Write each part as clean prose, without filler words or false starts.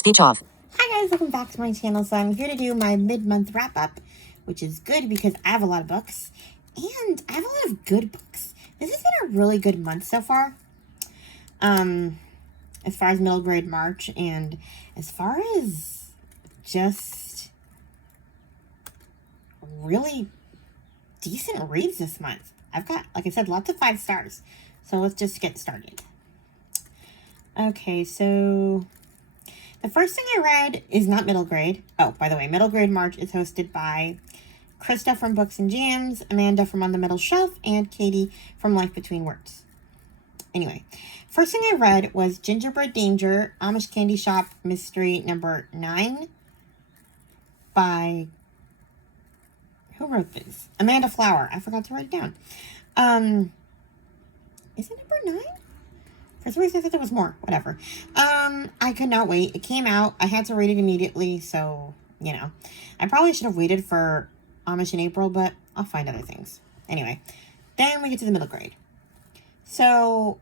Speech off. Hi guys, welcome back to my channel. So I'm here to do my mid-month wrap-up, which is good because I have a lot of books, and I have a lot of good books. This has been a really good month so far, as far as middle grade March, and as far as just really decent reads this month. I've got, like I said, lots of 5 stars. So let's just get started. Okay, so the first thing I read is not middle grade. Oh, by the way, middle grade March is hosted by Krista from Books and Jams, Amanda from On the Middle Shelf, and Katie from Life Between Words. Anyway, first thing I read was Gingerbread Danger, Amish Candy Shop Mystery number 9 by, who wrote this? Amanda Flower. I forgot to write it down. Is it number 9? For some reason, I thought there was more. Whatever. I could not wait. It came out. I had to read it immediately, so, you know. I probably should have waited for Amish in April, but I'll find other things. Anyway, then we get to the middle grade. So,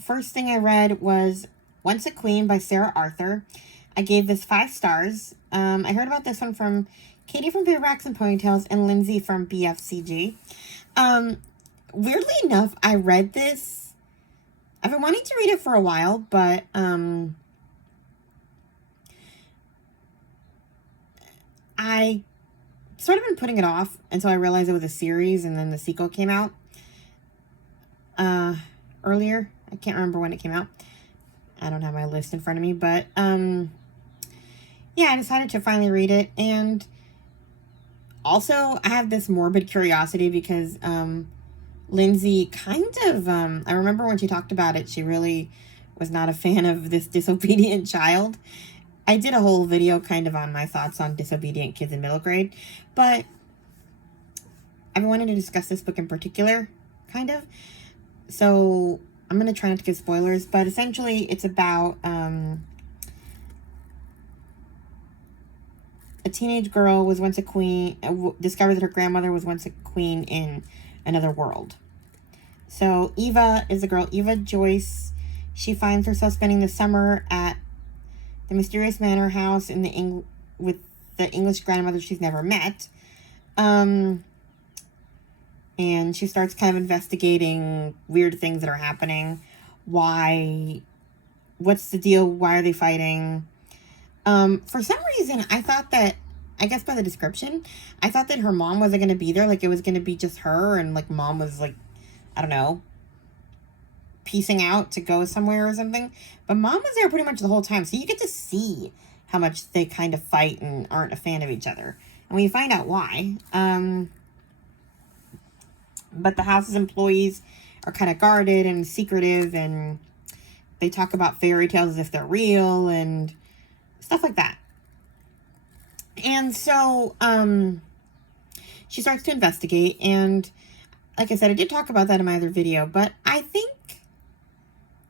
first thing I read was Once a Queen by Sarah Arthur. I gave this 5 stars. I heard about this one from Katie from Big Racks and Ponytails and Lindsay from BFCG. Weirdly enough, I read this. I've been wanting to read it for a while, but I sort of been putting it off until I realized it was a series, and then the sequel came out earlier. I can't remember when it came out. I don't have my list in front of me, but yeah, I decided to finally read it. And also, I have this morbid curiosity because Lindsay kind of, I remember when she talked about it, she really was not a fan of this disobedient child. I did a whole video kind of on my thoughts on disobedient kids in middle grade, but I've been wanting to discuss this book in particular, kind of. So I'm going to try not to give spoilers, but essentially it's about a teenage girl was once a queen, discovered that her grandmother was once a queen in another world. So Eva is the girl, Eva Joyce. She finds herself spending the summer at the mysterious manor house in with the English grandmother she's never met. And she starts kind of investigating weird things that are happening. What's the deal? Why are they fighting? For some reason, I thought that, I guess by the description, I thought that her mom wasn't going to be there. Like, it was going to be just her, and, like, mom was, like, I don't know, piecing out to go somewhere or something. But mom was there pretty much the whole time, so you get to see how much they kind of fight and aren't a fan of each other. And we find out why. But the house's employees are kind of guarded and secretive, and they talk about fairy tales as if they're real and stuff like that. And so, she starts to investigate, and like I said, I did talk about that in my other video, but I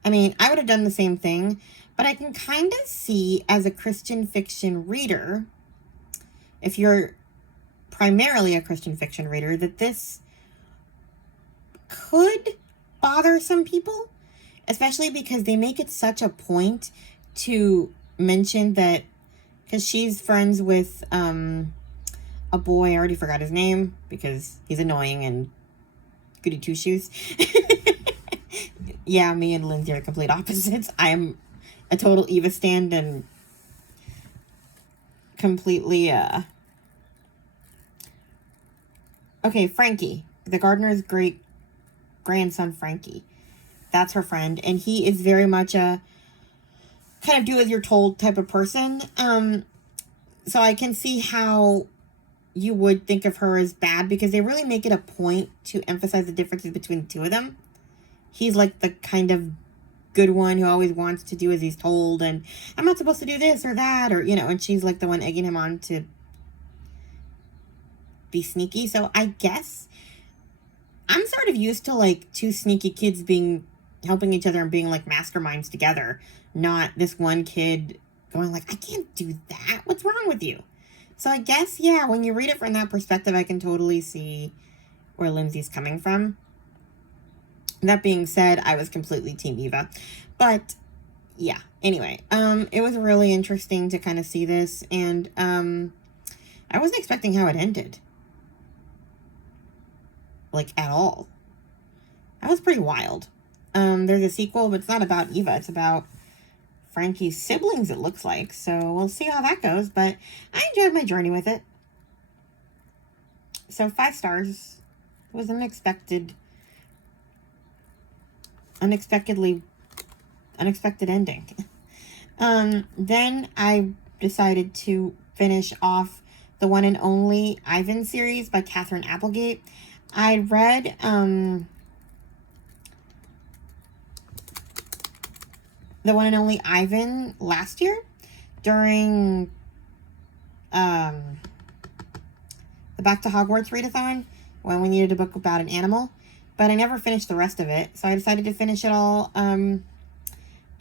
would have done the same thing, but I can kind of see as a Christian fiction reader, if you're primarily a Christian fiction reader, that this could bother some people, especially because they make it such a point to mention that, because she's friends with a boy, I already forgot his name because he's annoying and goody two-shoes. Yeah, me and Lindsay are complete opposites. I am a total Eva stan and completely okay, Frankie, the gardener's great grandson Frankie. That's her friend, and he is very much a kind of do as you're told type of person. So I can see how you would think of her as bad, because they really make it a point to emphasize the differences between the two of them. He's like the kind of good one who always wants to do as he's told, and I'm not supposed to do this or that, or, you know, and she's like the one egging him on to be sneaky. So I guess I'm sort of used to, like, 2 sneaky kids helping each other and being like masterminds together, not this one kid going like, I can't do that. What's wrong with you? So I guess, yeah, when you read it from that perspective, I can totally see where Lindsay's coming from. That being said, I was completely Team Eva. But yeah, anyway, it was really interesting to kind of see this, and I wasn't expecting how it ended, like, at all. That was pretty wild. There's a sequel, but it's not about Eva, it's about Frankie's siblings, it looks like, so we'll see how that goes, but I enjoyed my journey with it. So 5 stars. It was unexpected ending. Then I decided to finish off the one and only Ivan series by Catherine Applegate. I read the one and only Ivan last year during the Back to Hogwarts readathon when we needed a book about an animal, but I never finished the rest of it, so I decided to finish it all during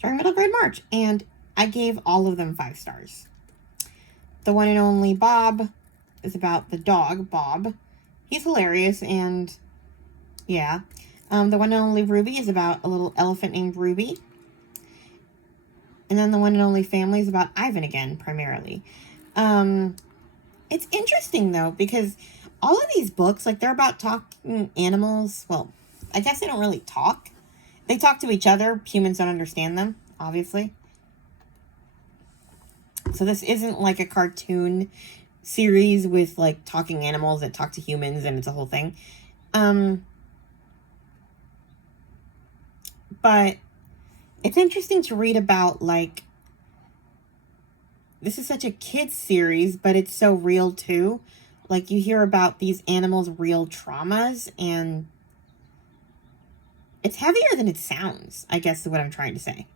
Middle Grade March, and I gave all of them 5 stars. The one and only Bob is about the dog, Bob. He's hilarious, and yeah. The one and only Ruby is about a little elephant named Ruby. And then the one and only Family is about Ivan again, primarily. It's interesting, though, because all of these books, like, they're about talking animals. Well, I guess they don't really talk. They talk to each other. Humans don't understand them, obviously. So this isn't like a cartoon series with, like, talking animals that talk to humans and it's a whole thing. But it's interesting to read about, like, this is such a kid's series, but it's so real, too. Like, you hear about these animals' real traumas, and it's heavier than it sounds, I guess is what I'm trying to say.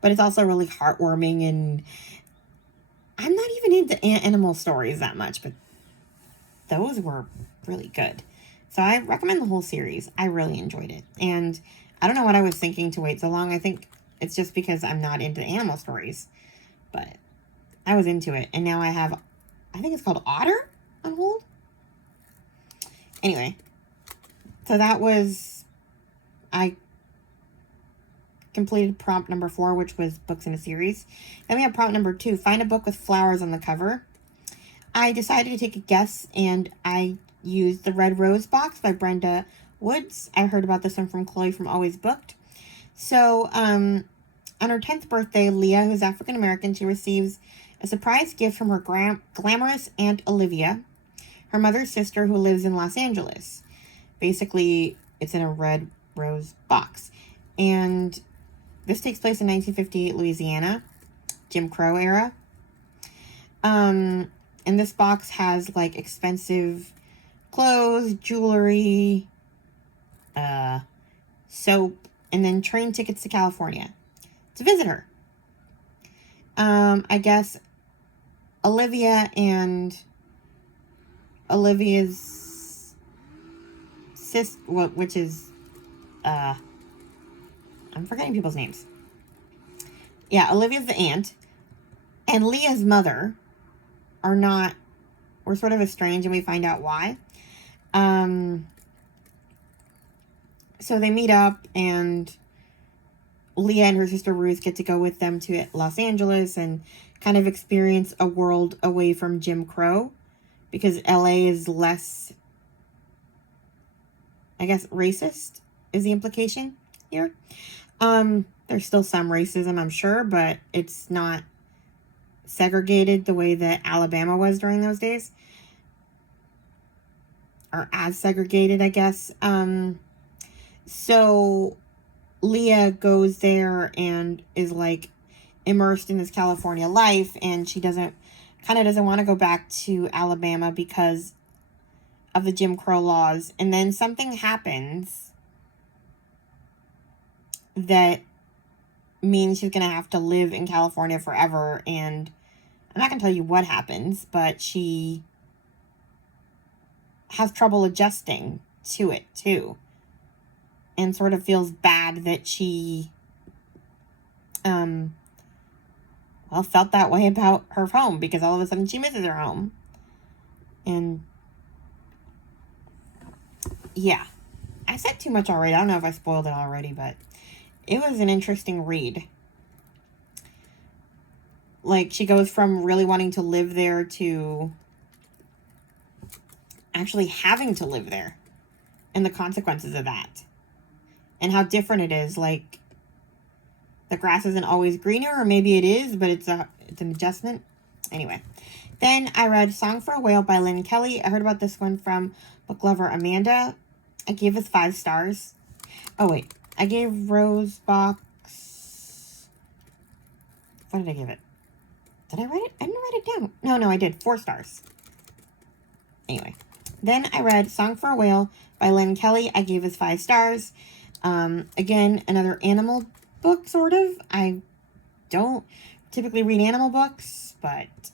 But it's also really heartwarming, and I'm not even into animal stories that much, but those were really good. So I recommend the whole series. I really enjoyed it. And I don't know what I was thinking to wait so long. I think it's just because I'm not into animal stories. But I was into it. And now I have, I think it's called Otter on hold. Anyway. So that was, I completed prompt number 4, which was books in a series. Then we have prompt number 2, find a book with flowers on the cover. I decided to take a guess, and I used The Red Rose Box by Brenda Woods. I heard about this one from Chloe from Always Booked. So, on her 10th birthday, Leah, who's African-American, she receives a surprise gift from her glamorous Aunt Olivia, her mother's sister who lives in Los Angeles. Basically, it's in a red rose box. And this takes place in 1958 Louisiana, Jim Crow era. And this box has, like, expensive clothes, jewelry, soap, and then train tickets to California to visit her. I guess Olivia and Olivia's sister, which is, I'm forgetting people's names. Yeah, Olivia's the aunt, and Leah's mother we're sort of estranged, and we find out why. So they meet up, and Leah and her sister Ruth get to go with them to Los Angeles and kind of experience a world away from Jim Crow, because LA is less, I guess, racist is the implication here. There's still some racism, I'm sure, but it's not segregated the way that Alabama was during those days. Or as segregated, I guess. So Leah goes there and is, like, immersed in this California life, and she doesn't want to go back to Alabama because of the Jim Crow laws. And then something happens that means she's going to have to live in California forever, and I'm not going to tell you what happens, but she has trouble adjusting to it, too. And sort of feels bad that she, felt that way about her home, because all of a sudden she misses her home. And, yeah. I said too much already. I don't know if I spoiled it already, but it was an interesting read. like, she goes from really wanting to live there to actually having to live there, and the consequences of that, and how different it is. Like, the grass isn't always greener, or maybe it is, but it's an adjustment. Anyway, then I read Song for a Whale by Lynn Kelly. I heard about this one from book lover Amanda. I gave this 5 stars. Oh, wait. I gave Rosebox... What did I give it? Did I write it? I didn't write it down. No, I did. 4 stars. Anyway. Then I read Song for a Whale by Lynn Kelly. I gave this 5 stars. Again, another animal book, sort of. I don't typically read animal books, but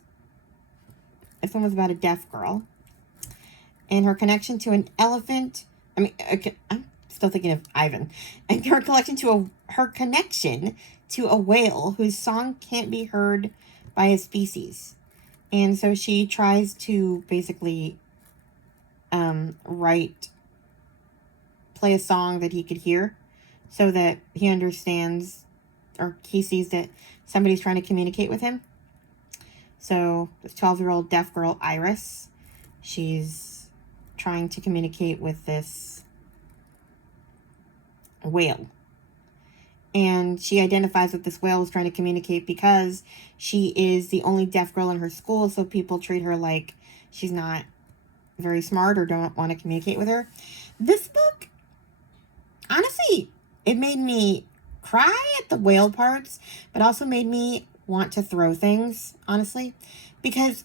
this one was about a deaf girl and her connection to an elephant. I'm still thinking of Ivan. And her connection to a whale whose song can't be heard by a species. And so she tries to basically play a song that he could hear so that he understands, or he sees that somebody's trying to communicate with him. So this 12-year-old deaf girl, Iris, she's trying to communicate with this whale. And she identifies with this whale is trying to communicate because she is the only deaf girl in her school, so people treat her like she's not very smart or don't want to communicate with her. This book, honestly, it made me cry at the whale parts, but also made me want to throw things, honestly, because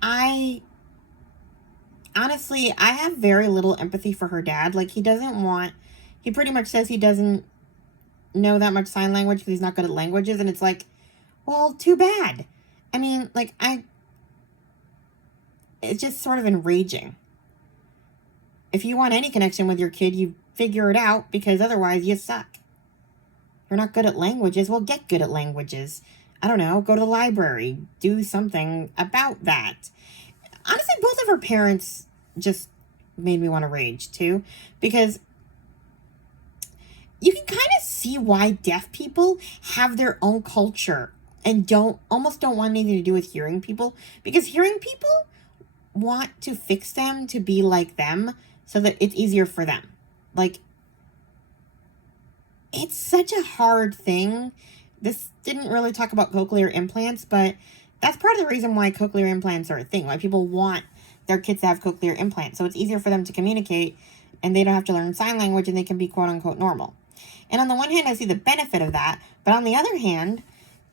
I have very little empathy for her dad. Like, he pretty much says he doesn't know that much sign language because he's not good at languages, and it's like, well, too bad. I mean, like, it's just sort of enraging. If you want any connection with your kid, you figure it out, because otherwise you suck. You're not good at languages, well, get good at languages. I don't know, go to the library, do something about that. Honestly, both of her parents just made me want to rage, too, because you can kind of see why deaf people have their own culture and almost don't want anything to do with hearing people, because hearing people want to fix them to be like them so that it's easier for them. Like, it's such a hard thing. This didn't really talk about cochlear implants, but that's part of the reason why cochlear implants are a thing. Why people want their kids to have cochlear implants. So it's easier for them to communicate, and they don't have to learn sign language, and they can be quote unquote normal. And on the one hand, I see the benefit of that. But on the other hand,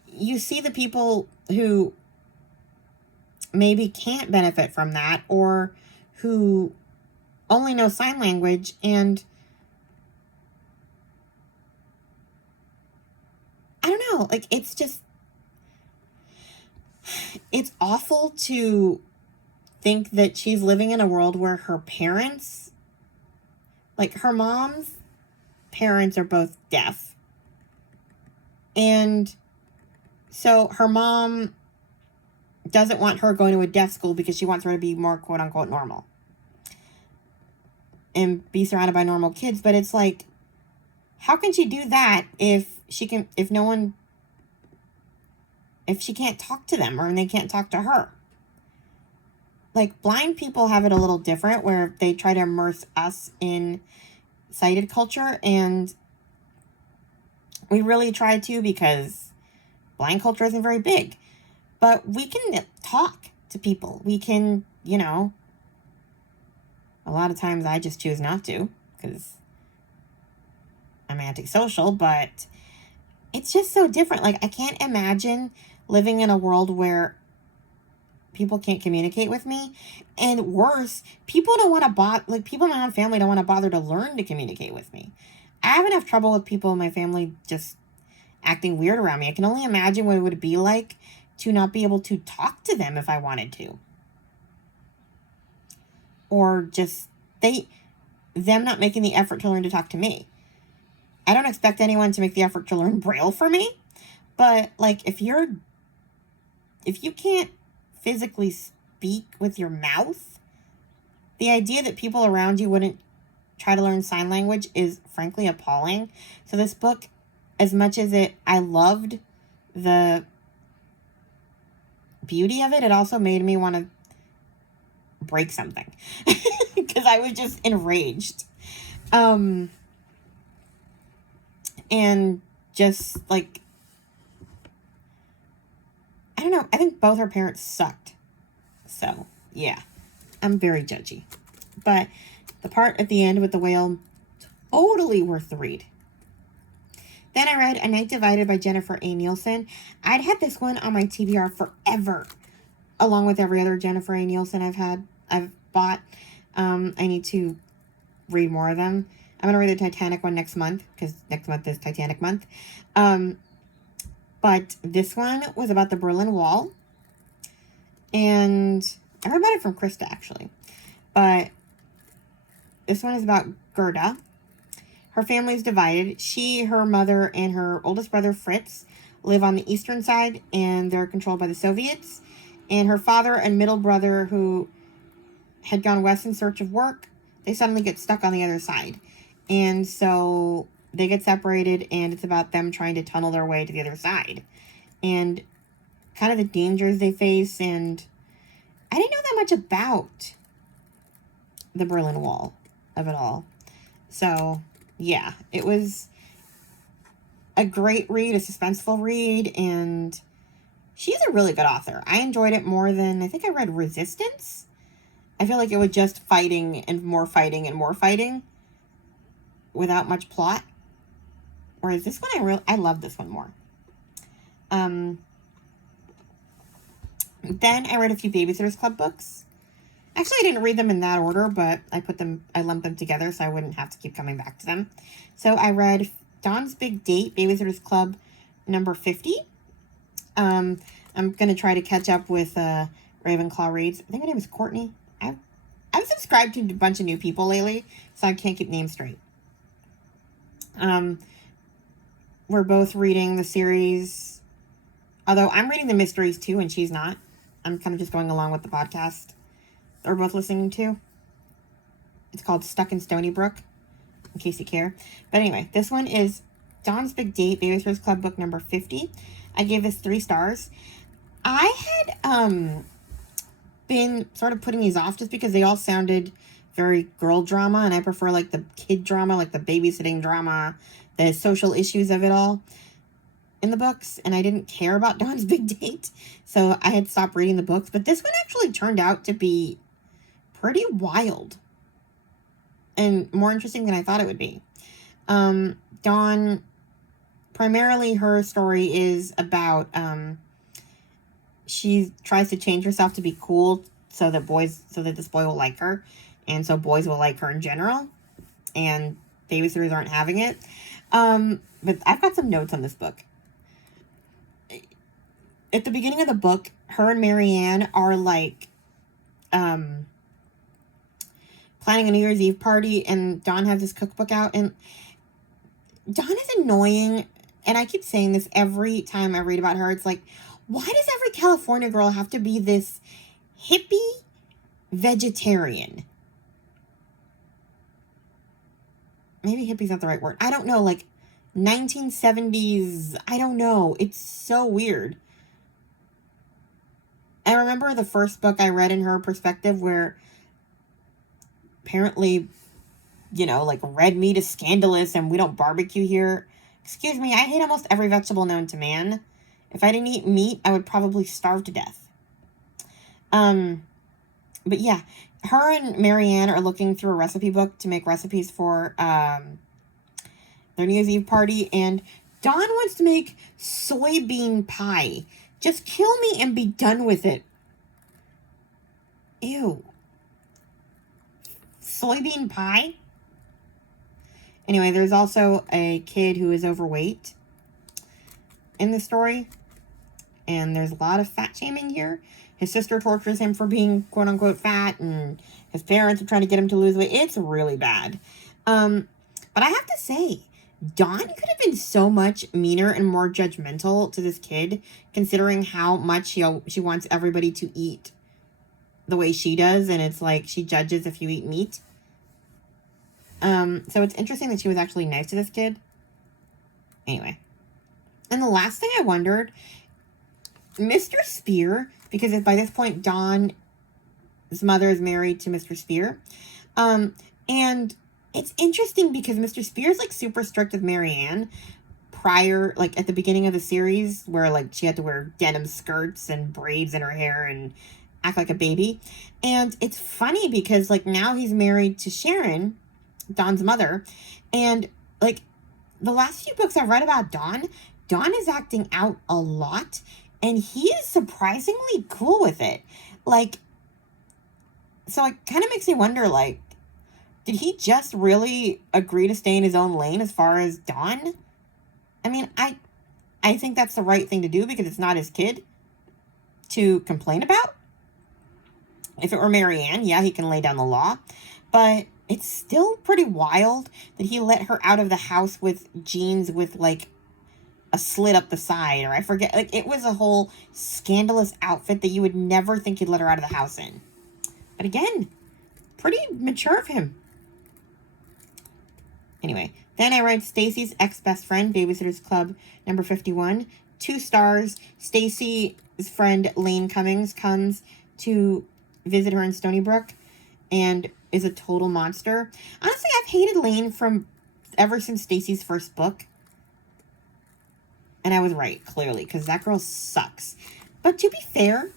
you see the people who maybe can't benefit from that, or who only know sign language, and I don't know, like, it's awful to think that she's living in a world where her parents, like, her mom's parents are both deaf. And so her mom doesn't want her going to a deaf school because she wants her to be more quote unquote normal and be surrounded by normal kids. But it's like, how can she do that if she can't talk to them, or they can't talk to her? Like, blind people have it a little different, where they try to immerse us in sighted culture, and we really try to, because blind culture isn't very big. But we can talk to people. We can, a lot of times I just choose not to, because I'm antisocial, but it's just so different. Like, I can't imagine living in a world where people can't communicate with me. And worse, people don't want to people in my own family don't want to bother to learn to communicate with me. I have enough trouble with people in my family just acting weird around me. I can only imagine what it would be like to not be able to talk to them if I wanted to. Or just them not making the effort to learn to talk to me. I don't expect anyone to make the effort to learn Braille for me, but, like, if you can't physically speak with your mouth, the idea that people around you wouldn't try to learn sign language is frankly appalling. So this book as much as I loved the beauty of it, it also made me want to break something because I was just enraged. And just like, I don't know, I think both her parents sucked. So, yeah, I'm very judgy. But the part at the end with the whale, totally worth the read. Then I read A Night Divided by Jennifer A. Nielsen. I'd had this one on my TBR forever, along with every other Jennifer A. Nielsen I've bought. I need to read more of them. I'm going to read the Titanic one next month, because next month is Titanic month. But this one was about the Berlin Wall. And I heard about it from Krista, actually. But this one is about Gerda. Her family is divided. She, her mother, and her oldest brother, Fritz, live on the eastern side, and they're controlled by the Soviets. And her father and middle brother, who had gone west in search of work, they suddenly get stuck on the other side. And so they get separated, and it's about them trying to tunnel their way to the other side. And kind of the dangers they face, and I didn't know that much about the Berlin Wall of it all. So, yeah, it was a great read, a suspenseful read, and she's a really good author. I enjoyed it more than, I think I read Resistance. I feel like it was just fighting and more fighting and more fighting without much plot. Whereas this one, I love this one more. Then I read a few Babysitters Club books. Actually, I didn't read them in that order, but I lumped them together so I wouldn't have to keep coming back to them. So I read Dawn's Big Date, Babysitters Club number 50. I'm going to try to catch up with Ravenclaw Reads. I think her name is Courtney. I've subscribed to a bunch of new people lately, so I can't keep names straight. We're both reading the series, although I'm reading the mysteries too, and she's not. I'm kind of just going along with the podcast they're both listening to. It's called Stuck in Stony Brook, in case you care. But anyway, this one is Dawn's Big Date, Babysitters Club book number 50. I gave this 3 stars. I had been sort of putting these off just because they all sounded very girl drama, and I prefer like the kid drama, like the babysitting drama, the social issues of it all in the books, and I didn't care about Dawn's Big Date, so I had stopped reading the books. But this one actually turned out to be pretty wild and more interesting than I thought it would be. Dawn, primarily her story is about she tries to change herself to be cool so that this boy will like her, and so boys will like her in general, and babysitters aren't having it. But I've got some notes on this book. At the beginning of the book, her and Marianne are like planning a New Year's Eve party, and Dawn has this cookbook out, and Dawn is annoying, and I keep saying this every time I read about her. It's like, why does every California girl have to be this hippie vegetarian? Maybe hippie's not the right word. I don't know, like 1970s, I don't know. It's so weird. I remember the first book I read in her perspective where apparently, like red meat is scandalous and we don't barbecue here. Excuse me, I hate almost every vegetable known to man. If I didn't eat meat, I would probably starve to death. But yeah, her and Marianne are looking through a recipe book to make recipes for their New Year's Eve party, and Dawn wants to make soybean pie. Just kill me and be done with it. Ew. Soybean pie? Anyway, there's also a kid who is overweight in the story, and there's a lot of fat shaming here. His sister tortures him for being quote-unquote fat, and his parents are trying to get him to lose weight. It's really bad. But I have to say, Dawn could have been so much meaner and more judgmental to this kid, considering how much she wants everybody to eat the way she does, and it's like she judges if you eat meat. So it's interesting that she was actually nice to this kid. Anyway, And the last thing I wondered, Mr. Spear, because by this point, Dawn's mother is married to Mr. Spear. And it's interesting because Mr. Spear's like super strict with Marianne prior, like at the beginning of the series, where like she had to wear denim skirts and braids in her hair and act like a baby. And it's funny because like now he's married to Sharon, Dawn's mother, and like the last few books I've read about Dawn is acting out a lot, and he is surprisingly cool with it. Like, so it kind of makes me wonder, like, did he just really agree to stay in his own lane as far as Dawn? I mean, I think that's the right thing to do because it's not his kid to complain about. If it were Marianne, yeah, he can lay down the law. But it's still pretty wild that he let her out of the house with jeans with, like, a slit up the side. Or I forget. Like, it was a whole scandalous outfit that you would never think he'd let her out of the house in. But again, pretty mature of him. Anyway, then I read Stacy's Ex-Best Friend, Babysitter's Club, number 51. 2 stars. Stacy's friend, Lane Cummings, comes to visit her in Stony Brook and is a total monster. Honestly, I've hated Lane from ever since Stacy's first book. And I was right, clearly, because that girl sucks. But to be fair,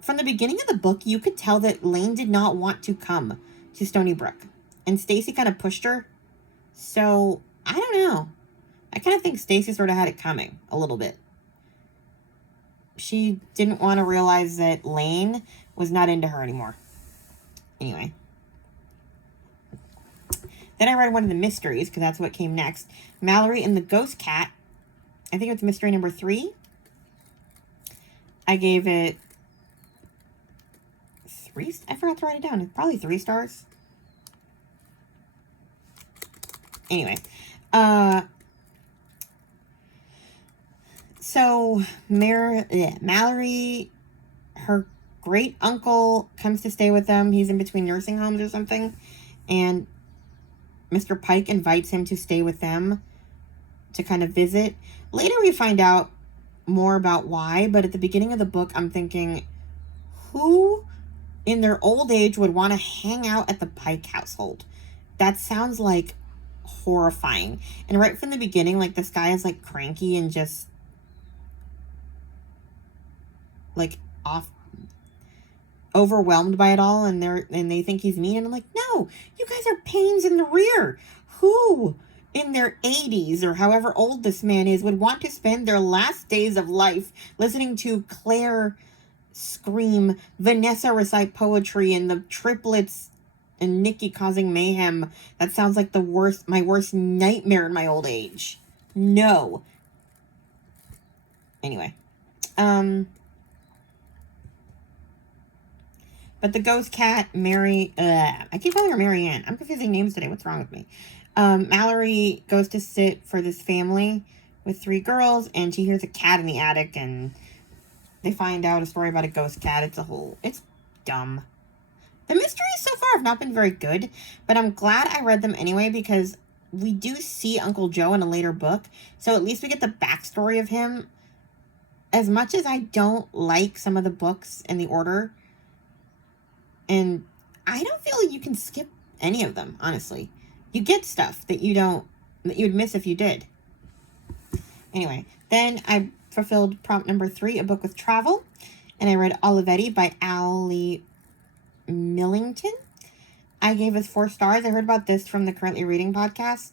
from the beginning of the book, you could tell that Lane did not want to come to Stony Brook. And Stacy kind of pushed her. So, I don't know. I kind of think Stacy sort of had it coming a little bit. She didn't want to realize that Lane was not into her anymore. Anyway. Then I read one of the mysteries, because that's what came next. Mallory and the Ghost Cat. I think it's mystery number 3. I gave it 3. I forgot to write it down. It's probably 3 stars. Anyway, so Mallory, her great uncle comes to stay with them. He's in between nursing homes or something, and Mr. Pike invites him to stay with them to kind of visit. Later we find out more about why, but at the beginning of the book, I'm thinking, who in their old age would want to hang out at the Pike household? That sounds like horrifying. And right from the beginning, like, this guy is like cranky and just like overwhelmed by it all, and they think he's mean, and I'm like, no, you guys are pains in the rear. Who in their 80s or however old this man is would want to spend their last days of life listening to Claire scream, Vanessa recite poetry, and the triplets and Nikki causing mayhem? That sounds like my worst nightmare in my old age. No. Anyway. But the Ghost Cat, I keep calling her Marianne. I'm confusing names today. What's wrong with me? Mallory goes to sit for this family with 3 girls, and she hears a cat in the attic, and they find out a story about a ghost cat. It's dumb. The mysteries so far have not been very good, but I'm glad I read them anyway because we do see Uncle Joe in a later book, so at least we get the backstory of him. As much as I don't like some of the books in the order, and I don't feel like you can skip any of them, honestly. You get stuff that you'd miss if you did. Anyway, then I fulfilled prompt number 3, a book with travel, and I read Olivetti by Ali Millington. I gave it 4 stars. I heard about this from the Currently Reading podcast.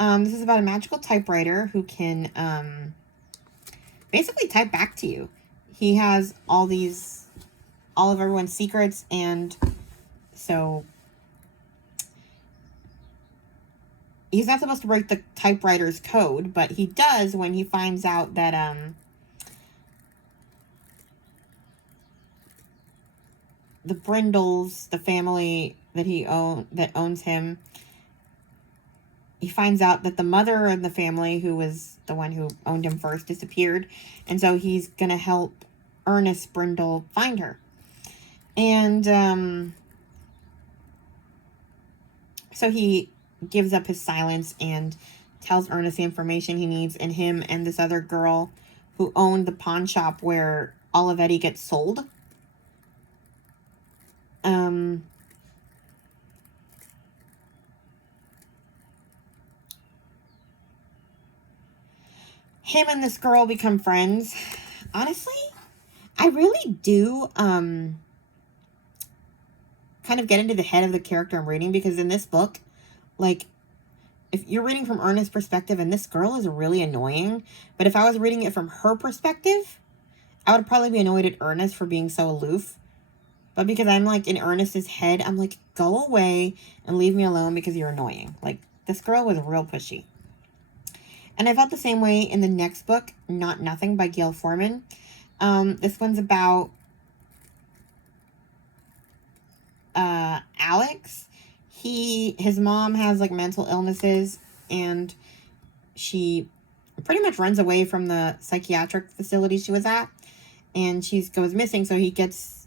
This is about a magical typewriter who can basically type back to you. He has all of everyone's secrets, and so he's not supposed to break the typewriter's code, but he does when he finds out that the Brindles, the family that owns him, he finds out that the mother of the family, who was the one who owned him first, disappeared, and so he's gonna help Ernest Brindle find her. And so he gives up his silence and tells Ernest the information he needs, and him and this other girl who owned the pawn shop where Olivetti gets sold. Him and this girl become friends. Honestly, I really do kind of get into the head of the character I'm reading, because in this book, like, if you're reading from Ernest's perspective, and this girl is really annoying, but if I was reading it from her perspective, I would probably be annoyed at Ernest for being so aloof. But because I'm, like, in Ernest's head, I'm like, go away and leave me alone because you're annoying. Like, this girl was real pushy. And I felt the same way in the next book, Not Nothing by Gail Forman. This one's about Alex. His mom has, like, mental illnesses, and she pretty much runs away from the psychiatric facility she was at, and she goes missing, so he gets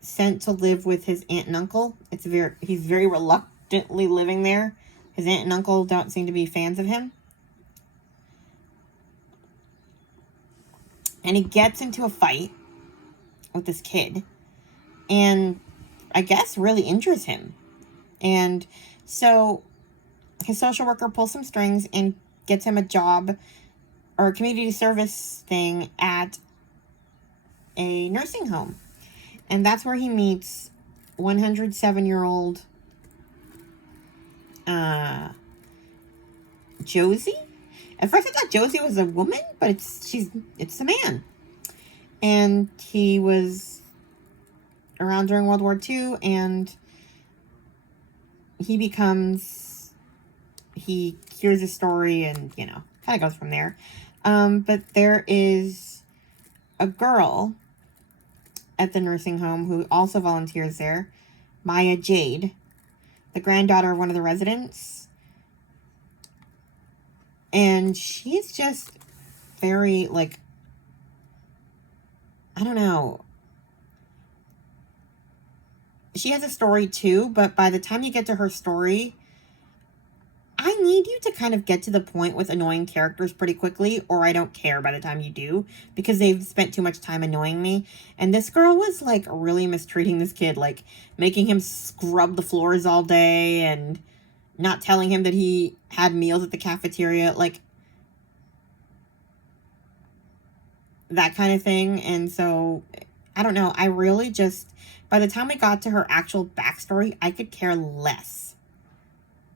sent to live with his aunt and uncle. He's very reluctantly living there. His aunt and uncle don't seem to be fans of him. And he gets into a fight with this kid, and I guess really injures him. And so his social worker pulls some strings and gets him a job or a community service thing at a nursing home. And that's where he meets 107-year-old Josie. At first I thought Josie was a woman, but it's a man. And he was around during World War II, and he hears a story and, kind of goes from there. But there is a girl at the nursing home who also volunteers there, Maya Jade, the granddaughter of one of the residents. And she's just very, like, I don't know. She has a story too, but by the time you get to her story, I need you to kind of get to the point with annoying characters pretty quickly, or I don't care by the time you do, because they've spent too much time annoying me. And this girl was, like, really mistreating this kid, like, making him scrub the floors all day, and not telling him that he had meals at the cafeteria, like, that kind of thing. And so, I don't know, I really just, by the time we got to her actual backstory, I could care less,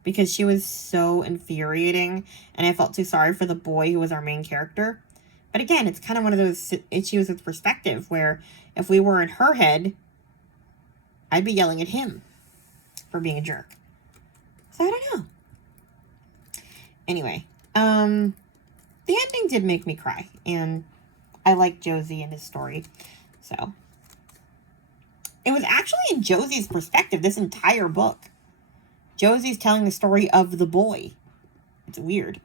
because she was so infuriating, and I felt too sorry for the boy who was our main character. But again, it's kind of one of those issues with perspective, where if we were in her head, I'd be yelling at him for being a jerk. So I don't know. Anyway, the ending did make me cry, and I like Josie and his story. So it was actually in Josie's perspective, this entire book. Josie's telling the story of the boy. It's weird.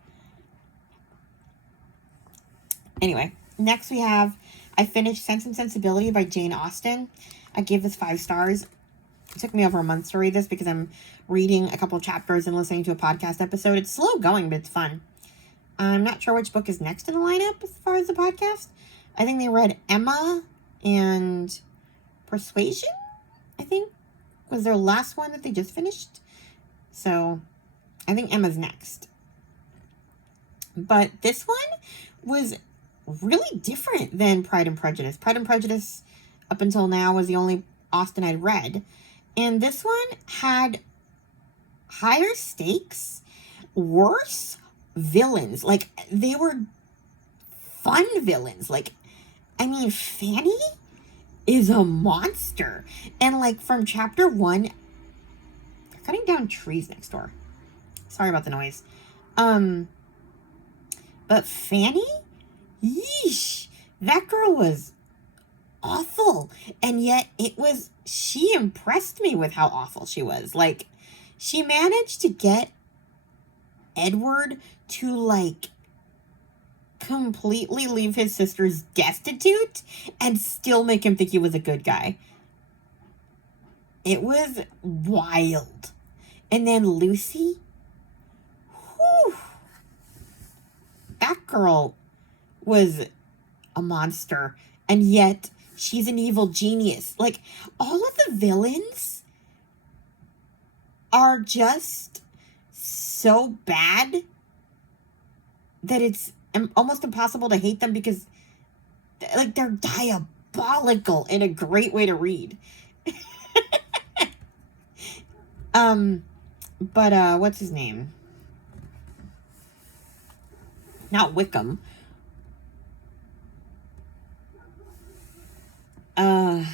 Anyway, next I finished Sense and Sensibility by Jane Austen. I gave this 5 stars. It took me over a month to read this because I'm reading a couple chapters and listening to a podcast episode. It's slow going, but it's fun. I'm not sure which book is next in the lineup as far as the podcast. I think they read Emma and Persuasion, I think, was their last one that they just finished. So, I think Emma's next. But this one was really different than Pride and Prejudice. Pride and Prejudice, up until now, was the only Austen I'd read. And this one had higher stakes, worse villains. Like, they were fun villains. Like, I mean, Fanny is a monster. And, like, from chapter 1... cutting down trees next door. Sorry about the noise. But Fanny? Yeesh. That girl was awful. And yet she impressed me with how awful she was. Like, she managed to get Edward to, like, completely leave his sisters destitute and still make him think he was a good guy. It was wild. And then Lucy, whew, that girl was a monster, and yet she's an evil genius. Like, all of the villains are just so bad that it's almost impossible to hate them, because like they're diabolical in a great way to read. But what's his name? Not Wickham. The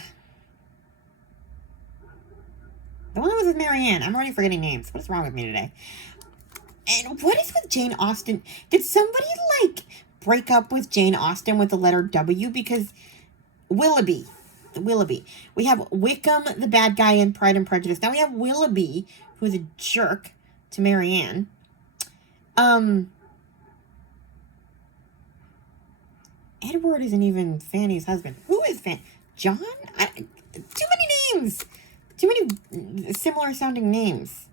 one that was with Marianne. I'm already forgetting names. What is wrong with me today? And what is with Jane Austen? Did somebody, like, break up with Jane Austen with the letter W? Because Willoughby. We have Wickham, the bad guy in Pride and Prejudice. Now we have Willoughby, who's a jerk to Marianne. Edward isn't even Fanny's husband. Who is Fanny? John? Too many names. Too many similar sounding names.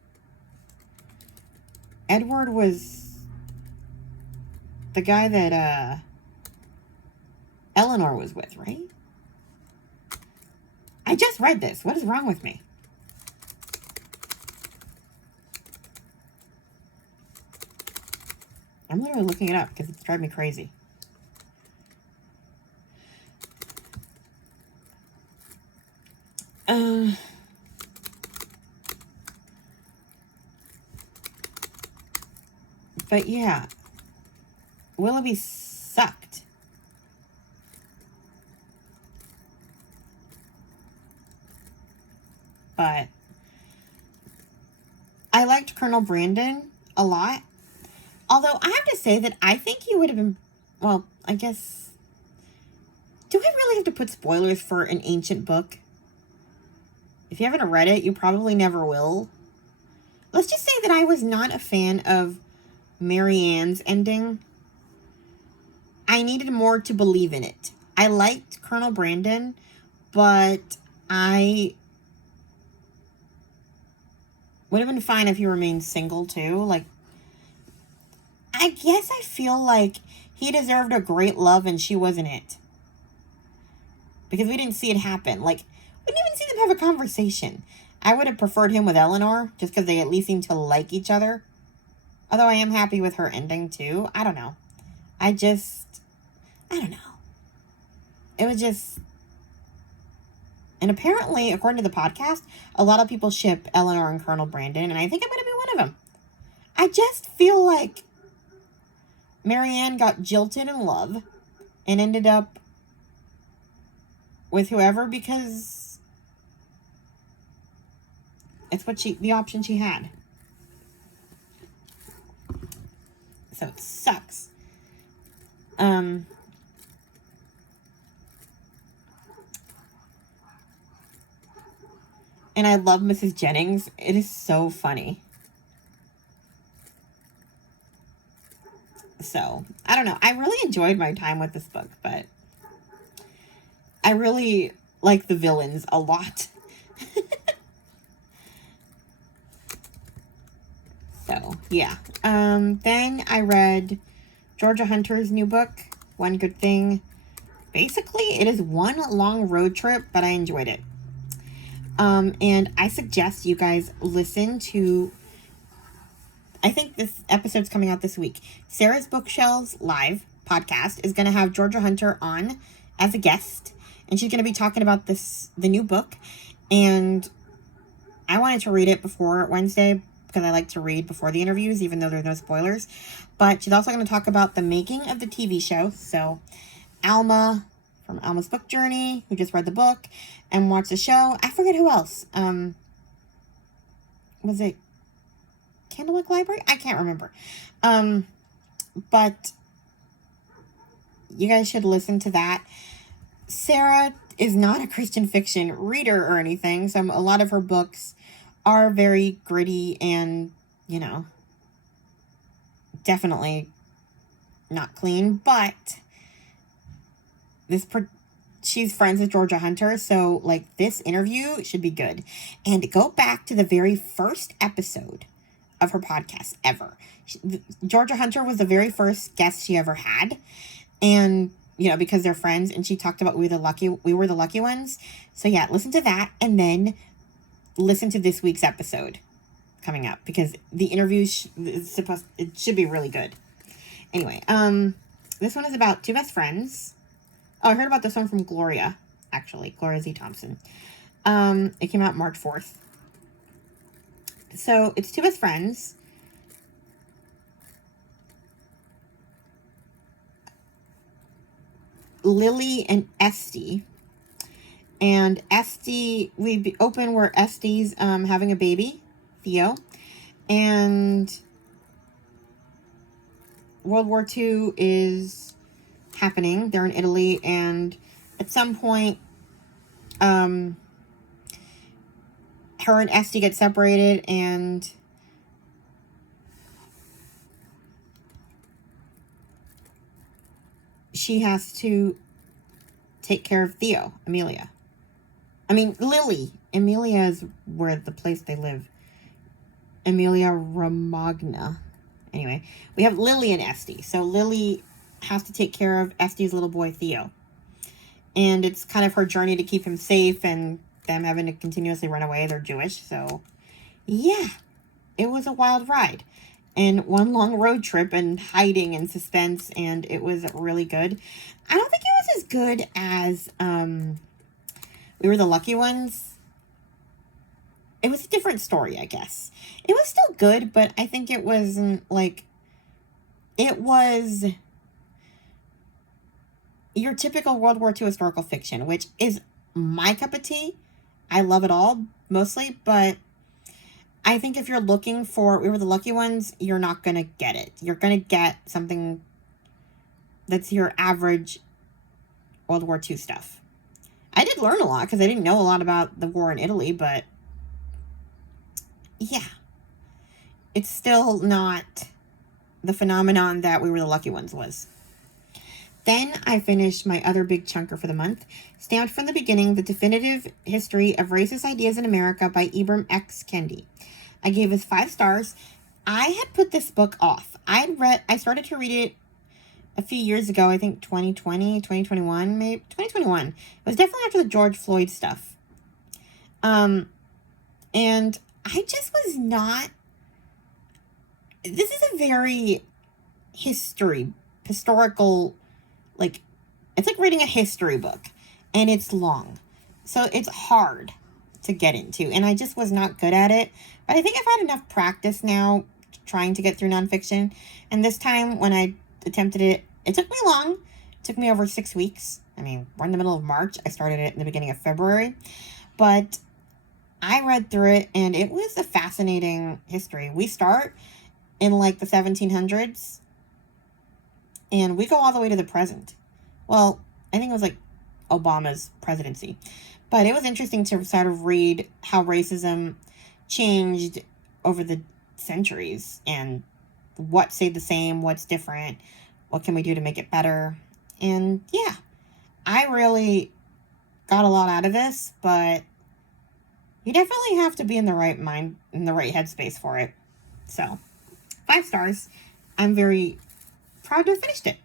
Edward was the guy that Eleanor was with, right? I just read this. What is wrong with me? I'm literally looking it up because it's driving me crazy. But yeah, Willoughby sucked. But I liked Colonel Brandon a lot. Although I have to say that I think he would have been, well, I guess, do I really have to put spoilers for an ancient book? If you haven't read it, you probably never will. Let's just say that I was not a fan of Marianne's ending. I needed more to believe in it. I liked Colonel Brandon, but I would have been fine if he remained single too. Like, I guess I feel like he deserved a great love and she wasn't it. Because we didn't see it happen. Like, we didn't even see them have a conversation. I would have preferred him with Eleanor, just because they at least seem to like each other. Although I am happy with her ending too. I don't know. I don't know. It was just... And apparently, according to the podcast, a lot of people ship Eleanor and Colonel Brandon, and I think I'm going to be one of them. I just feel like Marianne got jilted in love and ended up with whoever because it's the option she had. So it sucks. And I love Mrs. Jennings. It is so funny. So, I don't know. I really enjoyed my time with this book, but I really like the villains a lot. So, yeah. Then I read Georgia Hunter's new book, One Good Thing. Basically, it is one long road trip, but I enjoyed it. And I suggest you guys listen to, I think this episode's coming out this week, Sarah's Bookshelves Live podcast is going to have Georgia Hunter on as a guest. And she's going to be talking about the new book. And I wanted to read it before Wednesday because I like to read before the interviews, even though there's no spoilers. But she's also going to talk about the making of the TV show. So Alma from Alma's Book Journey, who just read the book and watched the show. I forget who else. Was it Candlewick Library? I can't remember. But you guys should listen to that. Sarah is not a Christian fiction reader or anything. So a lot of her books are very gritty and, you know, definitely not clean. But she's friends with Georgia Hunter, so like this interview should be good. And go back to the very first episode of her podcast ever. Georgia Hunter was the very first guest she ever had. And, you know, because they're friends, and she talked about we were the lucky ones. So yeah, listen to that, and then listen to this week's episode coming up, because the interview it should be really good. Anyway, this one is about two best friends. Oh, I heard about this one from Gloria, actually, Gloria Z. Thompson. It came out March 4th. So it's two best friends. Lily and Esty. And Esty, we open where Esty's having a baby, Theo. And World War II is happening. They're in Italy, and at some point, her and Esty get separated, and she has to take care of Theo, Lily. Emilia is where the place they live. Emilia Romagna. Anyway, we have Lily and Esty. So Lily has to take care of Esty's little boy, Theo. And it's kind of her journey to keep him safe, and them having to continuously run away. They're Jewish, so yeah, it was a wild ride. And one long road trip, and hiding and suspense, and it was really good. I don't think it was as good as We Were the Lucky Ones. It was a different story, I guess. It was still good, but I think it wasn't like... It was your typical World War II historical fiction, which is my cup of tea. I love it all, mostly, but I think if you're looking for We Were the Lucky Ones, you're not going to get it. You're going to get something that's your average World War II stuff. I did learn a lot, because I didn't know a lot about the war in Italy, but yeah, it's still not the phenomenon that We Were the Lucky Ones was. Then I finished my other big chunker for the month, Stamped from the Beginning, The Definitive History of Racist Ideas in America by Ibram X. Kendi. I gave it 5 stars. I had put this book off. I started to read it a few years ago, I think 2020, 2021, maybe 2021. It was definitely after the George Floyd stuff. And I just was not... This is a very historical, like, it's like reading a history book, and it's long. So it's hard to get into, and I just was not good at it. But I think I've had enough practice now trying to get through nonfiction. And this time when I attempted it, it took me long. It took me over 6 weeks. I mean, we're in the middle of March. I started it in the beginning of February. But I read through it, and it was a fascinating history. We start in like the 1700s, and we go all the way to the present. Well, I think it was like Obama's presidency. But it was interesting to sort of read how racism changed over the centuries, and what stayed the same, what's different, what can we do to make it better. And yeah, I really got a lot out of this, but you definitely have to be in the right mind, in the right headspace for it. So 5 stars. I'm very proud to have finished it.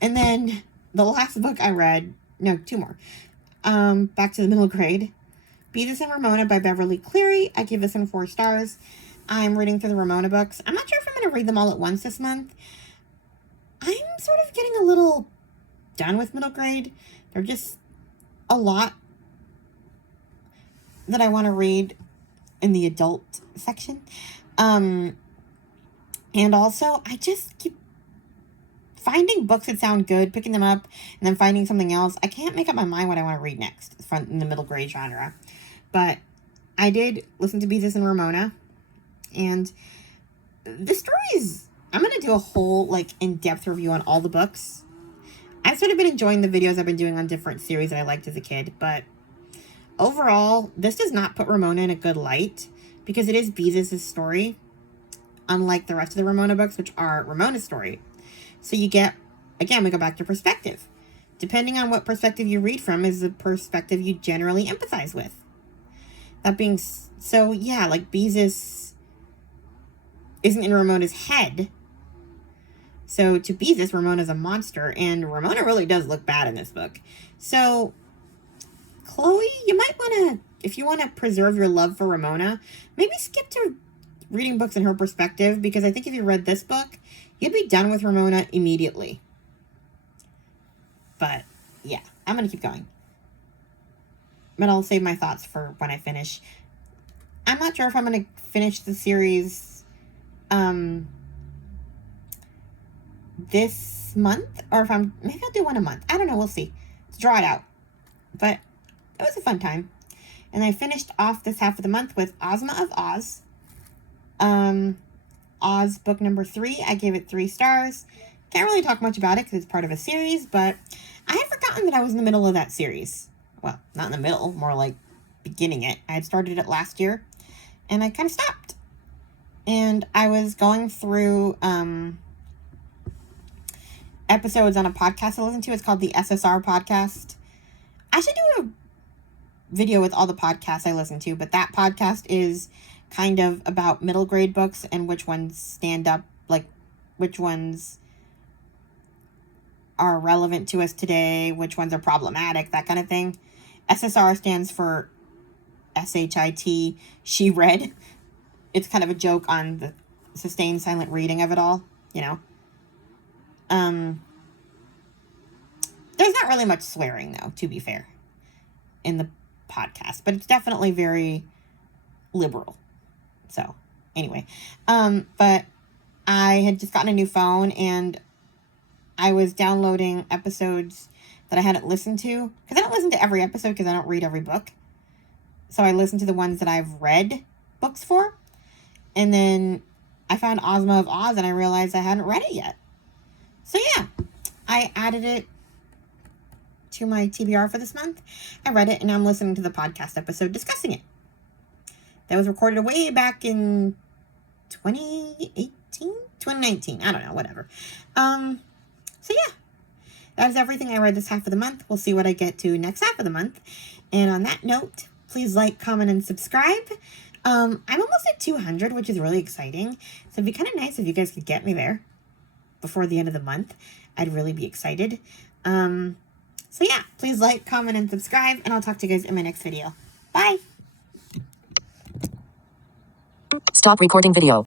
And then the last book I read, no, 2 more. Back to the Middle Grade. Beavis and Ramona by Beverly Cleary. I give this one 4 stars. I'm reading through the Ramona books. I'm not sure if I'm going to read them all at once this month. I'm sort of getting a little done with Middle Grade. They're just a lot that I want to read in the adult section. And also, I just keep finding books that sound good, picking them up, and then finding something else. I can't make up my mind what I want to read next in the middle grade genre. But I did listen to Beavis and Ramona. And the stories, I'm going to do a whole, like, in-depth review on all the books. I've sort of been enjoying the videos I've been doing on different series that I liked as a kid. But overall, this does not put Ramona in a good light, because it is Beavis' story, unlike the rest of the Ramona books, which are Ramona's story. So you get, again, we go back to perspective. Depending on what perspective you read from is the perspective you generally empathize with. That being so, yeah, like Beavis isn't in Ramona's head. So to be this, Ramona's a monster, and Ramona really does look bad in this book. So, Chloe, you might want to, if you want to preserve your love for Ramona, maybe skip to reading books in her perspective, because I think if you read this book, you'd be done with Ramona immediately. But, yeah, I'm going to keep going. But I'll save my thoughts for when I finish. I'm not sure if I'm going to finish the series this month, or if maybe I'll do one a month. I don't know, we'll see. Let's draw it out. But it was a fun time. And I finished off this half of the month with Ozma of Oz. Oz book number 3. I gave it 3 stars. Can't really talk much about it because it's part of a series, but I had forgotten that I was in the middle of that series. Well, not in the middle, more like beginning it. I had started it last year, and I kind of stopped. And I was going through episodes on a podcast I listen to. It's called the SSR podcast. I should do a video with all the podcasts I listen to, but that podcast is kind of about middle grade books and which ones stand up, like which ones are relevant to us today, which ones are problematic, that kind of thing. SSR stands for SHIT, She Read. It's kind of a joke on the sustained silent reading of it all, you know. There's not really much swearing, though, to be fair, in the podcast, but it's definitely very liberal. So, anyway, but I had just gotten a new phone, and I was downloading episodes that I hadn't listened to, because I don't listen to every episode because I don't read every book. So I listened to the ones that I've read books for, and then I found Ozma of Oz, and I realized I hadn't read it yet. So yeah, I added it to my TBR for this month. I read it, and I'm listening to the podcast episode discussing it. That was recorded way back in 2019? I don't know, whatever. So yeah, that is everything I read this half of the month. We'll see what I get to next half of the month. And on that note, please like, comment, and subscribe. I'm almost at 200, which is really exciting. So it'd be kind of nice if you guys could get me there before the end of the month. I'd really be excited. So yeah, please like, comment, and subscribe, and I'll talk to you guys in my next video. Bye! Stop recording video.